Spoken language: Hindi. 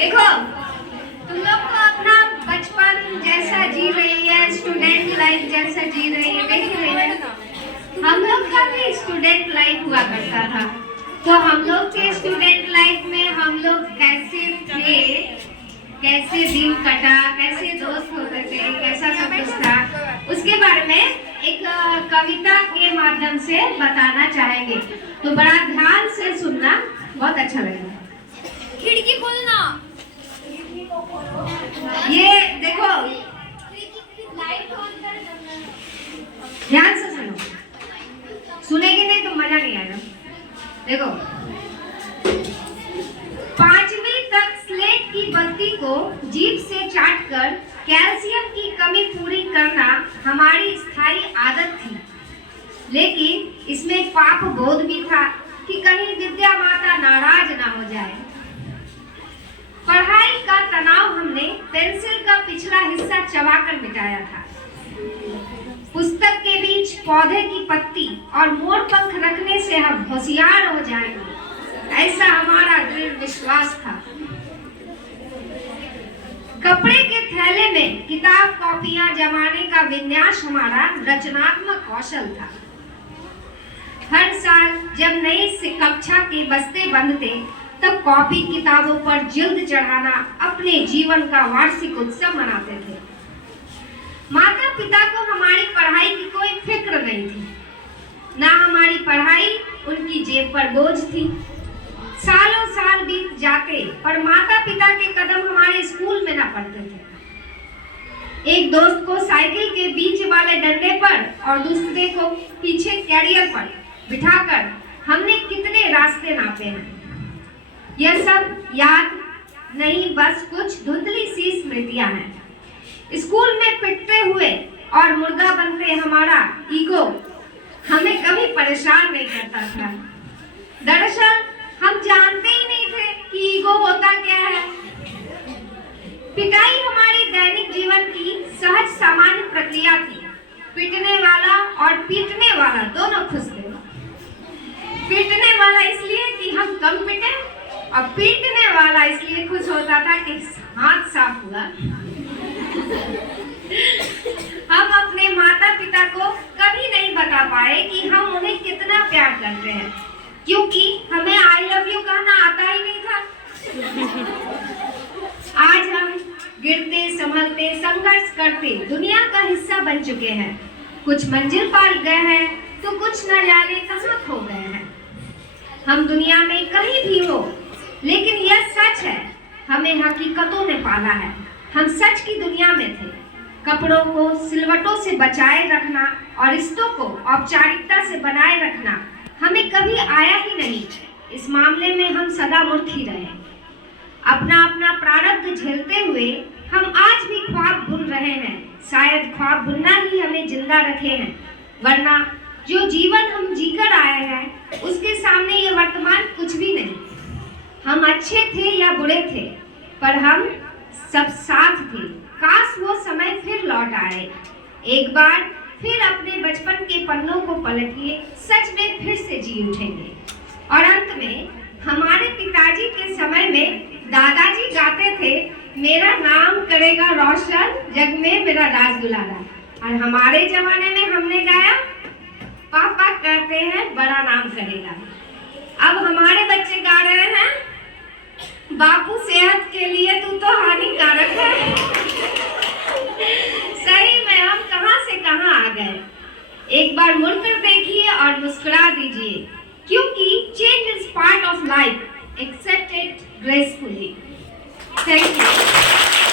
देखो तुम लोग तो अपना बचपन जैसा जी रही है, स्टूडेंट लाइफ जैसा जी रही है, देख रही है। हम लोग का भी स्टूडेंट लाइफ हुआ करता था, तो हम लोग के स्टूडेंट लाइफ में हम लोग कैसे थे, कैसे दिन कटा, कैसे दोस्त होते थे, कैसा सब कुछ था, उसके बारे में एक कविता के माध्यम से बताना चाहेंगे। तो बड़ा ध्यान से सुनना, बहुत अच्छा लगेगा। खिड़की खोलना। ये देखो, लाइट ऑन कर। ध्यान से सुनो, सुनेगी नहीं तो मजा नहीं आएगा। देखो, 5वीं तक स्लेट की बत्ती को जीभ से चाटकर कैल्शियम की कमी पूरी करना हमारी स्थायी आदत थी, लेकिन इसमें पाप बोध भी था कि कहीं विद्या माता नाराज ना हो जाए। पढ़ाई का तनाव हमने पेंसिल का पिछला हिस्सा चबाकर मिटाया था। पुस्तक के बीच पौधे की पत्ती और मोर पंख रखने से हम होशियार हो जाएंगे, ऐसा हमारा दृढ़ विश्वास था। कपड़े के थैले में किताब कॉपियां जमाने का विन्यास हमारा रचनात्मक कौशल था। हर साल जब नई कक्षा के बस्ते बनते, तब कॉपी किताबों पर जिल्द चढ़ाना अपने जीवन का वार्षिक उत्सव मनाते थे। माता पिता को हमारी पढ़ाई की कोई फिक्र नहीं थी, ना हमारी पढ़ाई उनकी जेब पर बोझ थी। सालों साल बीत जाते, पर माता पिता के कदम हमारे स्कूल में ना पड़ते थे। एक दोस्त को साइकिल के बीच वाले डंडे पर और दूसरे को पीछे कैरियर पर बिठाकर हमने कितने रास्ते नापे हैं, यह सब याद नहीं, बस कुछ धुंधली सी स्मृतियां हैं। स्कूल में पिटते हुए और मुर्गा बनते हमारा ईगो हमें कभी परेशान नहीं करता था। दरअसल हम जानते ही नहीं थे कि ईगो होता क्या है। पिटाई हमारी दैनिक जीवन की सहज सामान्य प्रक्रिया थी। पिटने वाला और पीटने वाला दोनों खुश थे। पीटने वाला इसलिए कि हम कम पिटे, और पीटने वाला इसलिए खुश होता था कि हाथ साफ हुआ। हम अपने माता पिता को कभी नहीं बता पाए कि हम उन्हें कितना प्यार करते हैं, क्योंकि हमें आई लव यू कहना आता ही नहीं था। आज हम गिरते संभलते संघर्ष करते दुनिया का हिस्सा बन चुके हैं। कुछ मंजिल पार गए हैं तो कुछ न जाने कहां खो गए हैं। हम दुनिया में कहीं भी हो, लेकिन यह सच है, हमें हकीकतों ने पाला है। हम सच की दुनिया में थे। कपड़ों को सिलवटों से बचाए रखना और रिश्तों को औपचारिकता से बनाए रखना हमें कभी आया ही नहीं। इस मामले में हम सदा मूर्ख ही रहे। अपना अपना प्रारब्ध झेलते हुए हम आज भी ख्वाब बुन रहे हैं। शायद ख्वाब बुनना ही हमें जिंदा रखे हैं, वरना जो जीवन हम जीकर आए हैं उसके सामने ये वर्तमान कुछ भी नहीं। हम अच्छे थे या बुरे थे, पर हम सब साथ थे। काश वो समय फिर लौट आए। एक बार फिर अपने बचपन के पन्नों को पलटिए, सच में फिर से जी उठेंगे। और अंत में हमारे पिताजी के समय में दादाजी गाते थे, मेरा नाम करेगा रोशन, जग में मेरा राज दुलारा। और हमारे जमाने में हमने गाया, पापा कहते हैं बड़ा नाम करेगा। अब हमारे बच्चे गा रहे हैं, बापू सेहत के लिए तू तो हानिकारक है। सही में हम कहां से कहां आ गए। एक बार मुड़कर देखिए और मुस्कुरा दीजिए, क्योंकि change is part of life, accept it gracefully. Thank you.